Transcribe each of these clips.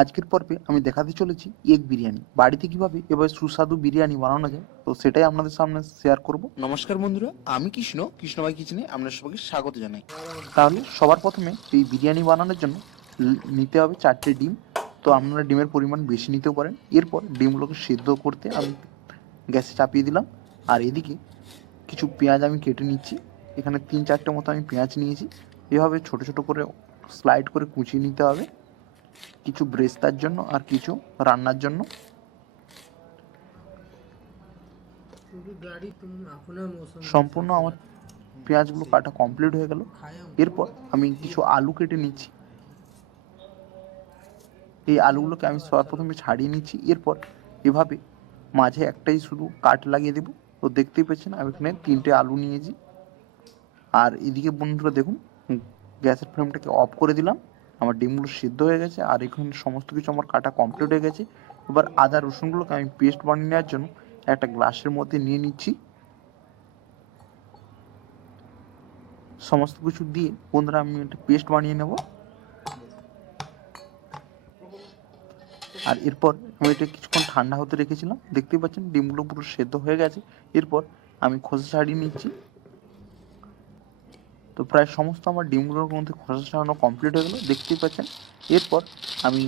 আজকের পর্বে আমি দেখাতে চলেছি এগ বিরিয়ানি বাড়িতে কিভাবে এভাবে সুস্বাদু বিরিয়ানি বানানো যায়, তো সেটাই আপনাদের সামনে শেয়ার করব। নমস্কার বন্ধুরা, আমি কৃষ্ণভাই কিচেনে আপনার সবাইকে স্বাগত জানাই। তাহলে সবার প্রথমে এই বিরিয়ানি বানানোর জন্য নিতে হবে 4টে ডিম। তো আপনারা ডিমের পরিমাণ বেশি নিতেও পারেন। এরপর ডিমগুলোকে সিদ্ধ করতে আমি গ্যাসে চাপিয়ে দিলাম। আর এদিকে কিছু পেঁয়াজ আমি কেটে নিচ্ছি। এখানে 3-4টে মতো আমি পেঁয়াজ নিয়েছি। এভাবে ছোট ছোট করে স্লাইড করে কুচিয়ে নিতে হবে, কিছু ব্রেস্তার জন্য আর কিছু রান্নার জন্য। সম্পূর্ণ আমার পেঁয়াজগুলো কাটা কমপ্লিট হয়ে গেল। এরপর আমি কিছু আলু কেটে নিচ্ছি। এই আলুগুলোকে আমি সবার প্রথমে ছাড়িয়ে নিচ্ছি। এরপর এভাবে মাঝে একটাই শুধু কাট লাগিয়ে দেবো। তো দেখতেই পাচ্ছেন আমি এখানে 3টে আলু নিয়েছি। আর এদিকে বন্ধুরা দেখুন, গ্যাসের ফ্লেমটাকে অফ করে দিলাম। আমার ডিমগুলো সিদ্ধ হয়ে গেছে আর এখানে সমস্ত কিছু আমার কাটা কমপ্লিট হয়ে গেছে। এবার আদা রসুনগুলোকে আমি পেস্ট বানিয়ে নেওয়ার জন্য একটা গ্লাসের মধ্যে নিয়ে নিচ্ছি। সমস্ত কিছু দিয়ে বন্ধুরা আমি একটা পেস্ট বানিয়ে নেব। আর এরপর আমি এটা কিছুক্ষণ ঠান্ডা হতে রেখেছিলাম। দেখতেই পাচ্ছেন ডিমগুলো পুরো সেদ্ধ হয়ে গেছে। এরপর আমি খোসা ছাড়িয়ে নিচ্ছি। তো প্রায় সমস্ত আমার ডিমগুলোর মধ্যে খোসা ছাড়ানো কমপ্লিট হয়ে গেলো, দেখতেই পাচ্ছেন। এরপর আমি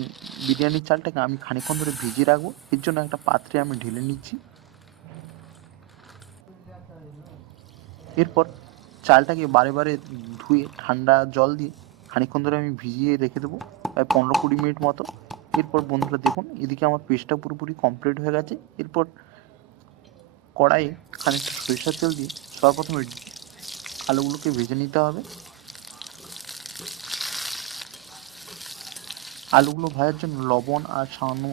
বিরিয়ানির চালটাকে আমি খানিকক্ষণ ধরে ভিজিয়ে রাখবো। এর জন্য একটা পাত্রে আমি ঢেলে নিচ্ছি। এরপর চালটাকে বারে বারে ধুয়ে ঠান্ডা জল দিয়ে খানিকক্ষণ ধরে আমি ভিজিয়ে রেখে দেবো, প্রায় 15-20 মিনিট মতো। এরপর বন্ধুরা দেখুন এদিকে আমার পেস্টটা পুরোপুরি কমপ্লিট হয়ে গেছে। এরপর কড়াইয়ে খানিকটা সরিষার তেল দিয়ে সর্বপ্রথমে আলুগুলোকে ভেজে নিতে হবে। আলুগুলো ভাজার জন্য লবণ আর সামান্য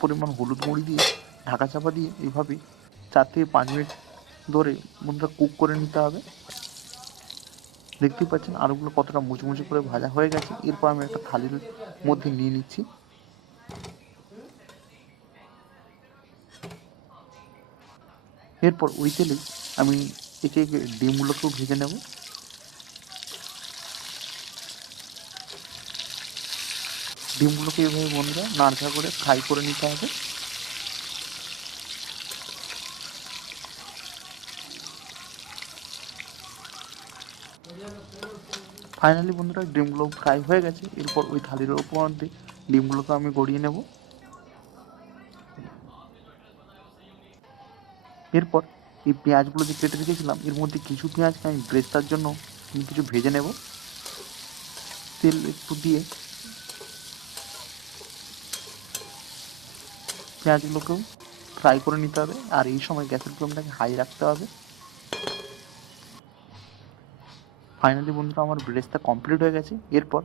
পরিমাণ হলুদ গুঁড়ি দিয়ে ঢাকা চাপা দিয়ে এইভাবে 4 থেকে 5 মিনিট ধরে বন্ধুরা কুক করে নিতে হবে। দেখতেই পাচ্ছেন আলুগুলো কতটা মুচমুচে করে ভাজা হয়ে গেছে। এরপর আমি একটা থালির মধ্যে নিয়ে নিচ্ছি। এরপর ওই তেলে আমি একে একে ডিমগুলোকেও ভেজে নেব। ডিমগুলোকে এভাবে বন্ধুরা নাড়াচাড়া করে ফ্রাই করে নিতে হবে। ফাইনালি বন্ধুরা ডিমগুলো ফ্রাই হয়ে গেছে। এরপর ওই থালির ওপর মধ্যে ডিমগুলোকে আমি গড়িয়ে নেব। এরপর এই পেঁয়াজগুলো যে কেটে রেখেছিলাম এর মধ্যে কিছু পেঁয়াজকে আমি ব্রেস্তার জন্য কিছু ভেজে নেব। তেল একটু দিয়ে পেঁয়াজগুলোকেও ফ্রাই করে নিতে হবে। আর এই সময় গ্যাসের ফ্লেমটাকে হাই রাখতে হবে। ফাইনালি বন্ধুরা আমার ব্রেস্তা কমপ্লিট হয়ে গেছে। এরপর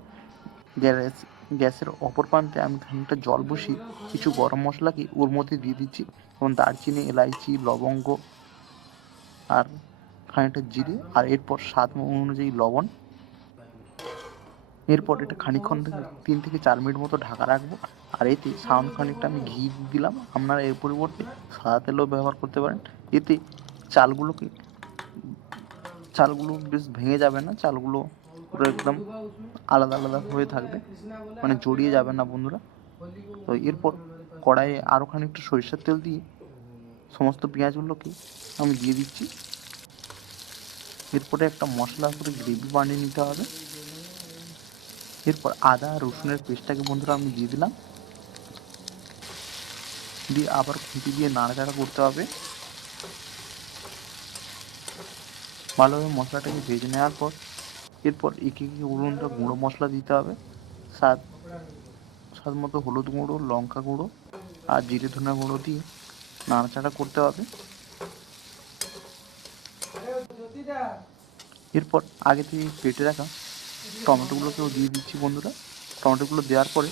গ্যাসের অপর প্রান্তে আমি খানিকটা জল বসিয়ে কিছু গরম মশলাকে ওর মধ্যে দিয়ে দিচ্ছি, যেমন দারচিনি, এলাইচি, লবঙ্গ আর খানিকটা জিরে। আর এরপর স্বাদ অনুযায়ী লবণ। এরপর এটা খানিকক্ষণ থেকে 3 থেকে 4 মিনিট মতো ঢাকা রাখবো। আর এতে সামান্য খানিকটা আমি ঘি দিলাম। আপনারা এর পরিবর্তে সাদা তেলও ব্যবহার করতে পারেন। এতে চালগুলোকে চালগুলো বেশ ভেঙে যাবে না, চালগুলো পুরো একদম আলাদা আলাদা হয়ে থাকবে, মানে জড়িয়ে যাবে না বন্ধুরা। তো এরপর কড়াইয়ে আরও খানিকটা সরিষার তেল দিয়ে সমস্ত পেঁয়াজগুলোকে আমি দিয়ে দিচ্ছি। এরপরে একটা মশলা করে গ্রেভি বানিয়ে নিতে হবে। এরপর আদা আর রসুনের পেস্টটাকে বন্ধুরা আমি দিয়ে দিলাম, দিয়ে আবার খুঁটি দিয়ে নাড়াচাড়া করতে হবে। ভালোভাবে মশলাটাকে ভেজে নেওয়ার পর এরপর একে একে উনুনটা গুঁড়ো মশলা দিতে হবে। স্বাদ স্বাদ মতো হলুদ গুঁড়ো, লঙ্কা গুঁড়ো আর জিরে ধনে গুঁড়ো দিয়ে নাড়াচাড়া করতে হবে। এরপর আগে থেকে কেটে রাখা টমেটোগুলোকেও দিয়ে দিচ্ছি বন্ধুরা। টমেটোগুলো দেওয়ার পরে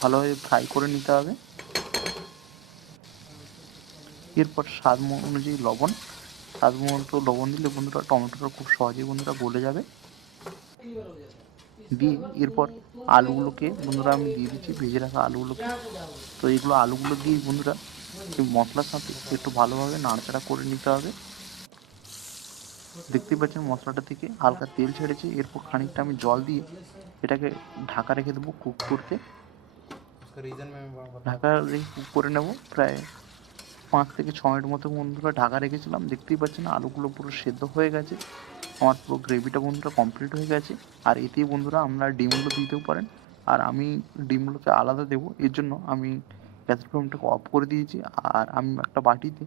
ভালোভাবে ফ্রাই করে নিতে হবে। এরপর স্বাদ অনুযায়ী লবণ, স্বাদ মতো লবণ দিলে বন্ধুরা টমেটোটা খুব সহজেই বন্ধুরা গলে যাবে। দিয়ে এরপর আলুগুলোকে বন্ধুরা আমি দিয়ে দিচ্ছি, ভেজে রাখা আলুগুলোকে। তো এইগুলো আলুগুলো দিয়ে বন্ধুরা এই মশলার সাথে একটু ভালোভাবে নাড়াচাড়া করে নিতে হবে। দেখতেই পাচ্ছেন মশলাটা থেকে হালকা তেল ছেড়েছে। এরপর খানিকটা আমি জল দিয়ে এটাকে ঢাকা রেখে দেবো কুক করতে। ঢাকা রেখে কুক করে নেব প্রায় 5 থেকে 6 মিনিট মতো বন্ধুরা ঢাকা রেখেছিলাম। দেখতেই পাচ্ছেন আলুগুলো পুরো সেদ্ধ হয়ে গেছে, আমার পুরো গ্রেভিটা বন্ধুরা কমপ্লিট হয়ে গেছে। আর এতেই বন্ধুরা আপনারা ডিমগুলো দিতেও পারেন, আর আমি ডিমগুলোকে আলাদা দেবো, এর জন্য আমি গ্যাসের ফ্লেমটাকে অফ করে দিয়েছি। আর আমি একটা বাটিতে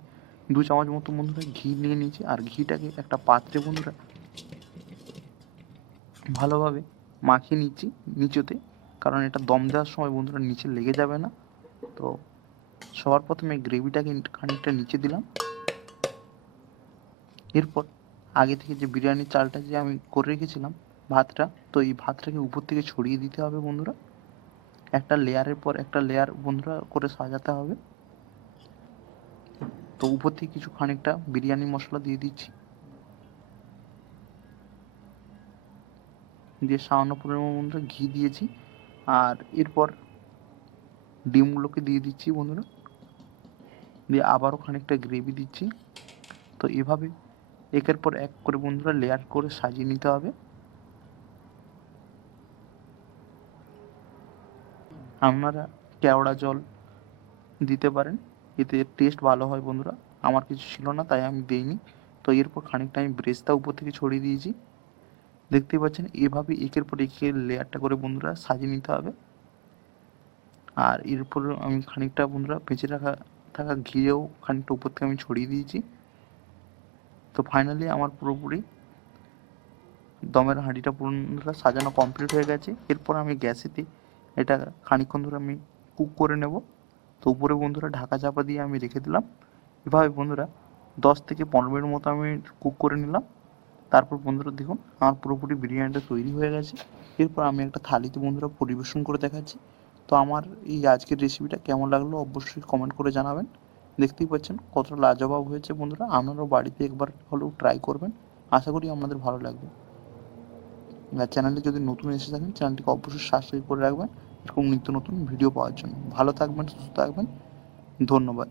2 চামচ মতো বন্ধুরা ঘি নিয়ে নিয়েছি, আর ঘিটাকে একটা পাত্রে বন্ধুরা ভালোভাবে মাখিয়ে নিচ্ছি নিচেতে, কারণ এটা দম দেওয়ার সময় বন্ধুরা নিচে লেগে যাবে না। তো সবার প্রথমে গ্রেভিটাকে খানিকটা নিচে দিলাম। এরপর আগে থেকে যে বিরিয়ানির চালটা যে আমি করে রেখেছিলাম ভাতটা, তো এই ভাতটাকে উপর থেকে ছড়িয়ে দিতে হবে বন্ধুরা। একটা লেয়ারের পর একটা লেয়ার বন্ধুরা করে সাজাতে হবে। তো উপর থেকে কিছু খানিকটা বিরিয়ানি মশলা দিয়ে দিচ্ছি, দিয়ে সামান্য পরিমাণ বন্ধুরা ঘি দিয়েছি। আর এরপর ডিমগুলোকে দিয়ে দিচ্ছি বন্ধুরা, দিয়ে আবারও খানিকটা গ্রেভি দিচ্ছি। তো এভাবে একের পর এক করে বন্ধুরা লেয়ার করে সাজিয়ে নিতে হবে। আপনারা কেওড়া জল দিতে পারেন, এতে টেস্ট ভালো হয় বন্ধুরা। আমার কিছু ছিল না তাই আমি দিইনি। তো এরপর খানিকটা আমি ব্রেস্তা উপর থেকে ছড়িয়ে দিয়েছি। দেখতেই পাচ্ছেন এভাবে একের পর একের লেয়ারটা করে বন্ধুরা সাজিয়ে নিতে হবে। আর এরপর আমি খানিকটা বন্ধুরা বেঁচে থাকা ঘিয়েও খানিকটা উপর থেকে আমি ছড়িয়ে দিয়েছি। তো ফাইনালি আমার পুরোপুরি দমের হাঁড়িটা বন্ধুরা সাজানো কমপ্লিট হয়ে গেছে। এরপর আমি গ্যাসেতে এটা খানিকক্ষণ ধরে আমি কুক করে নেব। তো উপরে বন্ধুরা ঢাকা চাপা দিয়ে আমি রেখে দিলাম। এভাবে বন্ধুরা 10 থেকে 15 মিনিট মতো আমি কুক করে নিলাম। তারপর বন্ধুরা দেখুন আমার পুরোপুরি বিরিয়ানিটা তৈরি হয়ে গেছে। এরপর আমি একটা থালিতে বন্ধুরা পরিবেশন করে দেখাচ্ছি। তো আমার এই আজকের রেসিপিটা কেমন লাগলো অবশ্যই কমেন্ট করে জানাবেন। দেখতেই পাচ্ছেন কতটা লাজবাব হয়েছে বন্ধুরা, আপনারাও বাড়িতে একবার হলেও ট্রাই করবেন, আশা করি আপনাদের ভালো লাগবে। আর চ্যানেলে যদি নতুন এসে থাকেন চ্যানেলটিকে অবশ্যই সাবস্ক্রাইব করে রাখবেন এরকম নিত্য নতুন ভিডিও পাওয়ার জন্য। ভালো থাকবেন, সুস্থ থাকবেন, ধন্যবাদ।